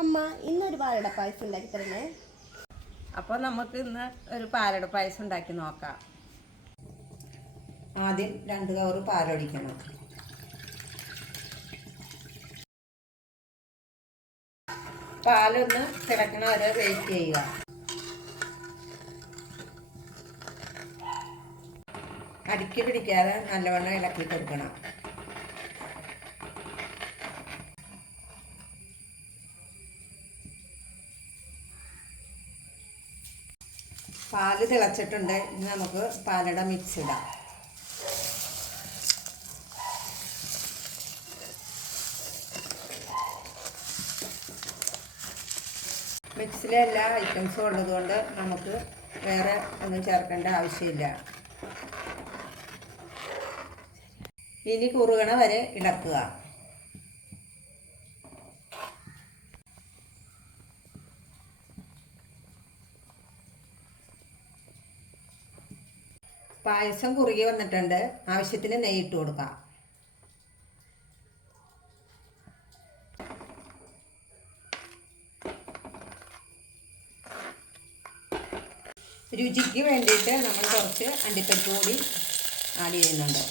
അമ്മ ഇന്നൊരു പാലട പായസം ഉണ്ടാക്കി തരണേ. അപ്പോൾ നമുക്ക് ഇന്ന് ഒരു പാലട പായസം ഉണ്ടാക്കി നോക്കാം. ആദ്യം രണ്ട് കവറ് പാലൊടിക്കണം പാലൊന്ന് തിളക്കണ വരെ വെയിറ്റ് ചെയ്യുക. അടുക്കി പിടിക്കാതെ നല്ലവണ്ണം ഇളക്കി കൊടുക്കണം. പാൽ തിളച്ചിട്ടുണ്ട്. ഇനി നമുക്ക് പാലട മിക്സ് ഇടാം. മിക്സിലെ എല്ലാ ഐറ്റംസും ഉള്ളതുകൊണ്ട് നമുക്ക് വേറെ ഒന്നും ചേർക്കേണ്ട ആവശ്യമില്ല. ഇനി കുറുകണ വരെ ഇളക്കുക. പായസം കുറുകി വന്നിട്ടുണ്ട്. ആവശ്യത്തിന് നെയ്യിട്ട് കൊടുക്കാം. രുചിക്ക് വേണ്ടിയിട്ട് നമ്മൾ കുറച്ച് അണ്ടിപ്പരിപ്പ് കൂടി ആഡ് ചെയ്യുന്നുണ്ട്.